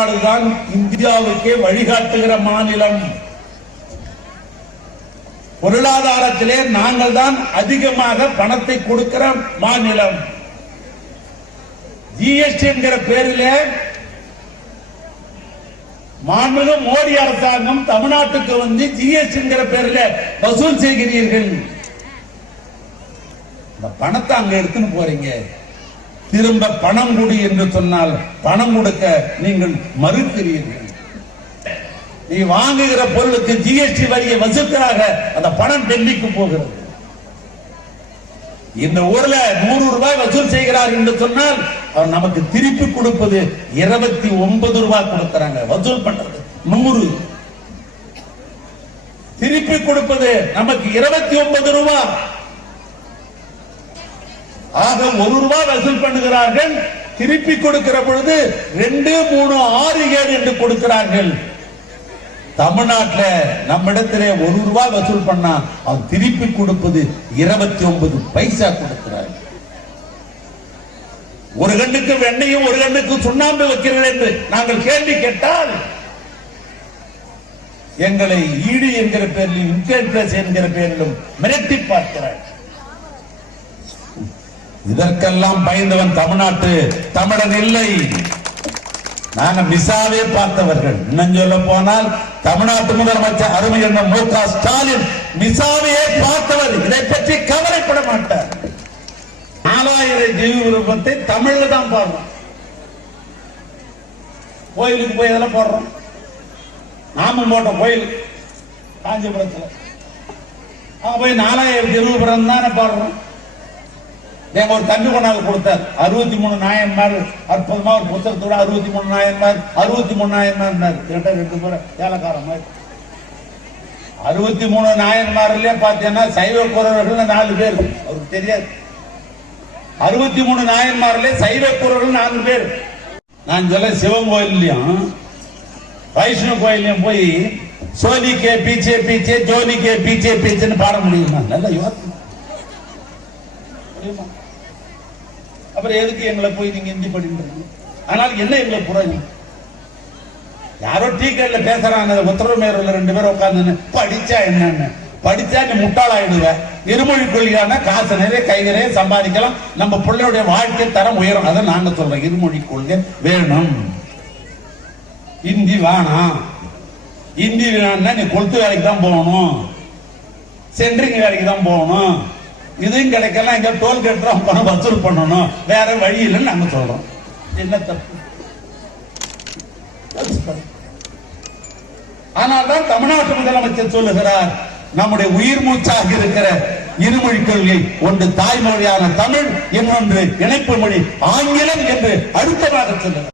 தான் இந்தியாவுக்கே வழிகாட்டுகிற மாநிலம். பொருளாதாரத்திலே நாங்கள் தான் அதிகமாக பணத்தை கொடுக்கிற மாநிலம். ஜிஎஸ்டி என்கிற பேரிலே மாண்புமிகு மோடி அரசாங்கம் தமிழ்நாட்டுக்கு வந்து ஜிஎஸ்டி என்கிற பேரில் வசூல் செய்கிறீர்கள். இந்த பணத்தை அங்க எடுத்துன்னு போறீங்க. திரும்ப பணம் கொடு என்று சொன்னால் பணம் கொடுக்க நீங்கள் மறுக்கிறீர்கள். நீ வாங்குகிற பொருளுக்கு ஜிஎஸ்டி வரியை வசூலாக அந்த பணம் டெல்லிக்கு போகிறது. இந்த ஊர்ல 100 ரூபாய் வசூல் செய்கிறார் என்று சொன்னால் அவர் நமக்கு திருப்பி கொடுப்பது 29 ரூபாய் கொடுக்கிறாங்க. வசூல் பண்றது 100, திருப்பி கொடுப்பது நமக்கு 29 ரூபாய். ஆக 1 ரூபாய் வசூல் பண்ணுகிறார்கள். திருப்பி கொடுக்கிற பொழுது 2, 3, 6, 7 என்று கொடுக்கிறார்கள். தமிழ்நாட்டில் நம்மிடத்திலே 1 ரூபாய் வசூல் பண்ணா அவன் திருப்பி கொடுப்பது 29 பைசா கொடுக்கிறார்கள். ஒரு கண்ணுக்கு வெண்ணையும் ஒரு கண்ணுக்கு சுண்ணாம்பு வைக்கிறேன் என்று நாங்கள் கேள்வி கேட்டால் எங்களை ஈடு என்கிற பேரிலும் இன்கம் டேக்ஸ் என்கிற பேரிலும் மிரட்டி பார்க்கிறார். இதற்கெல்லாம் பயந்தவன் தமிழ்நாட்டு தமிழன் இல்லை. நாங்க மிசாவே பார்த்தவர்கள். இன்னும் சொல்ல போனால் தமிழ்நாட்டு முதலமைச்சர் அருமையான மு.க. ஸ்டாலின் மிசாவையே பார்த்தவர். இதை பற்றி கவலைப்பட மாட்டார். 4000 ஜீவ விருப்பத்தை தமிழ்ல தான் பாடுறோம். கோயிலுக்கு போய் இதெல்லாம் போடுறோம். நாம போட்ட கோயில் காஞ்சிபுரத்தில் போய் 4000 ஜீவ விருப்பம் தானே பாடுறோம். ஒரு தண்ணி கொண்டாந்து கொடுத்தார். 63 நாயன்மார் அற்புதமா ஒரு புத்தகத்தோட 63 நாயன்மார் 63 நாயன்மார் 2 முறை ஏலக்காரம் மாதிரி 63 நாயன்மார்லயே பாத்தீங்கன்னா சைவ குறவர்கள் 4 பேர். அவருக்கு தெரியாது. 63 நாயன்மார்ல சைவ குறவர்கள் 4 பேர். நான் சொல்ல சிவன் கோயிலையும் வைஷ்ணவ கோயிலையும் போய் சோனி கே பீச்சே பீச்சே ஜோனி கே பீச்சே பீச்சேன்னு பாட முடியுமா? நல்ல யோசனை. அப்புறம் எதுக்கு எங்களை போய் நீங்க ஹிந்தி படிக்கிறீங்க? ஆனால் என்ன எங்களை புரியும்? யாரோ டீ கடையில பேசுறாங்க. உத்தரமேரூர்ல 2 பேரும் உட்கார்ந்து படிச்சா என்னன்னு படிச்சா நீ முட்டாளாயிடுவ. இருமொழி கொள்கையான காசு நிறைய கை நிறைய சம்பாதிக்கலாம். நம்ம பிள்ளையுடைய வாழ்க்கை தரம் உயரும். அதை நாங்க சொல்றோம். இருமொழி கொள்கை வேணும். ஹிந்தி வேணாம். ஹிந்தி வேணும்னா நீ கொளுத்து வேலைக்கு தான் போகணும். சென்ட்ரிங் வேலைக்கு தான் போகணும். இதுவும் கிடைக்கலாம். இங்க டோல்கேட் பணம் வசூல் பண்ணணும். வேற வழி இல்லைன்னு நாங்க சொல்றோம். என்ன தப்பு? ஆனால்தான் தமிழ்நாட்டு முதலமைச்சர் சொல்லுகிறார், நம்முடைய உயிர் மூச்சாக இருக்கிற இருமொழி கொள்கை, ஒன்று தாய்மொழியான தமிழ், இன்னொன்று இணைப்பு மொழி ஆங்கிலம் என்று அழுத்தமாக சொல்லுகிறார்.